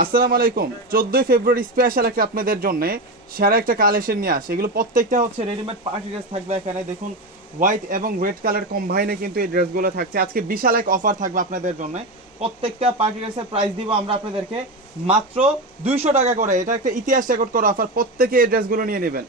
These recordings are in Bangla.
আসসালামু আলাইকুম। 14 ফেব্রুয়ারি স্পেশাল একটা আপনাদের জন্য সেরা একটা কালেকশন নিয়ে আসে। এগুলো প্রত্যেকটা হচ্ছে রেডিমেড পার্টি ড্রেস থাকবে। এখানে দেখুন হোয়াইট এবং রেড কালার কম্বাইনে কিন্তু এই ড্রেসগুলো থাকছে। আজকে বিশাল এক অফার থাকবে আপনাদের জন্য। প্রত্যেকটা পার্টি ড্রেসের প্রাইস দিব আমরা আপনাদেরকে মাত্র 200 টাকা করে। এটা একটা ইতিহাস রেকর্ড করা অফার, প্রত্যেকে এই ড্রেসগুলো নিয়ে নেবেন।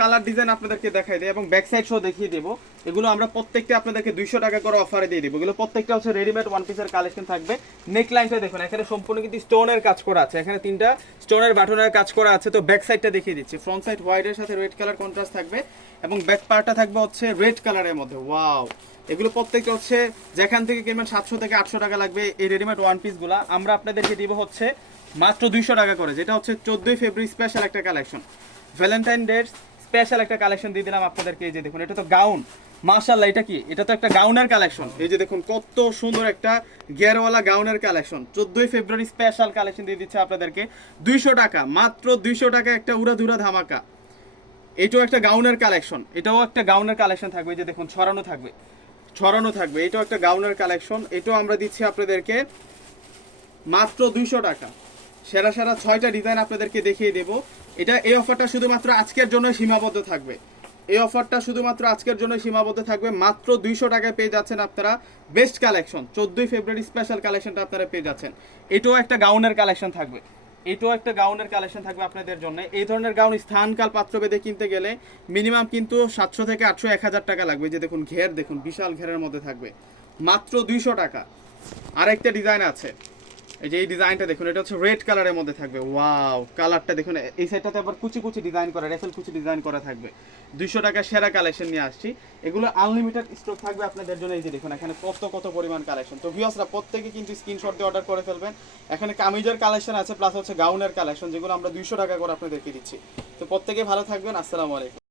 কালার ডিজাইন আপনাদেরকে দেখাই দেয় এবং ব্যাক সাইড সহ দেখিয়ে দেবো। এগুলো আমরা প্রত্যেকটা আপনাদেরকে 200 টাকা করে অফারে দিয়ে দিব। এগুলো প্রত্যেকটা হচ্ছে রেডিমেড ওয়ান পিসের কালেকশন থাকবে। নেক লাইনটা দেখুন, এখানে সম্পূর্ণ কিন্তু স্টোনের কাজ করা আছে। এখানে 3টা স্টোনের বাটনের কাজ করা আছে। তো ব্যাক সাইডটা দেখিয়ে দিচ্ছি। ফ্রন্ট সাইড হোয়াইটের সাথে রেড কালার কন্ট্রাস্ট থাকবে এবং ব্যাক পার্টটা থাকবে হচ্ছে রেড কালারের মধ্যে। ওয়াও, এগুলো প্রত্যেকটা হচ্ছে যেখান থেকে কিনবেন 700 থেকে 800 টাকা লাগবে। এই রেডিমেড ওয়ান পিসগুলো আমরা আপনাদেরকে দিব হচ্ছে মাত্র 200 টাকা করে, যেটা হচ্ছে 14 ফেব্রুয়ারি স্পেশাল একটা কালেকশন। ভ্যালেন্টাইন ডে স্পেশাল একটা কালেকশন দিয়ে দিলাম আপনাদেরকে। এই যে দেখুন, এটা তো গাউন, মাশাআল্লাহ। এটা কি? এটা তো একটা গাউনের কালেকশন। এই যে দেখুন কত সুন্দর একটা গিয়ারওয়ালা গাউনের কালেকশন। 14 ফেব্রুয়ারি স্পেশাল কালেকশন দিয়ে দিচ্ছে আপনাদেরকে 200 টাকা, মাত্র 200 টাকা একটা উড়াধুরা ধামাকা। এটাও একটা গাউনের কালেকশন, এটাও একটা গাউনের কালেকশন থাকবে। এই যে দেখুন ছড়ানো থাকবে, ছড়ানো থাকবে। এটাও একটা গাউনের কালেকশন। এটাও আমরা দিচ্ছি আপনাদেরকে মাত্র 200 টাকা। সেরা সেরা 6টা ডিজাইন আপনাদেরকে দেখিয়ে দেব। এই অফারটা শুধুমাত্র আজকের জন্য সীমাবদ্ধ থাকবে। এই অফারটা শুধুমাত্র আজকের জন্য সীমাবদ্ধ থাকবে। মাত্র 200 টাকায় পেয়ে যাচ্ছেন আপনারা বেস্ট কালেকশন। 14 ফেব্রুয়ারি স্পেশাল কালেকশনটা আপনারা পেয়ে যাচ্ছেন। এটাও একটা গাউনের কালেকশন থাকবে, এটাও একটা গাউনের কালেকশন থাকবে আপনাদের জন্য। এই ধরনের গাউন স্থানকাল পাত্রভেদে কিনতে গেলে মিনিমাম কিন্তু 700 থেকে 800 1000 টাকা লাগবে। যে দেখুন ঘের, দেখুন বিশাল ঘেরের মধ্যে থাকবে মাত্র 200 টাকা। আরেকটা ডিজাইন আছে, এই যে এই ডিজাইনটা দেখুন, এটা হচ্ছে রেড কালারের মধ্যে থাকবে। ওয়াও, কালারটা দেখুন। এই সাইডটাতে আবার কুচি কুচি ডিজাইন করা, রেফেল কুচি ডিজাইন করা থাকবে। 200 টাকা সেরা কালেকশন নিয়ে আসছি। এগুলো আনলিমিটেড স্টক থাকবে আপনাদের জন্য। এই যে দেখুন এখানে কত কত পরিমাণ কালেকশন। তো ভিউয়ার্সরা প্রত্যেকে কিন্তু স্ক্রিনশট দিয়ে অর্ডার করে ফেলবেন। এখানে কামিজের কালেকশন আছে, প্লাস হচ্ছে গাউনের কালেকশন, যেগুলো আমরা 200 টাকা করে আপনাদেরকে দিচ্ছি। তো প্রত্যেকে ভালো থাকবেন। আসসালামু আলাইকুম।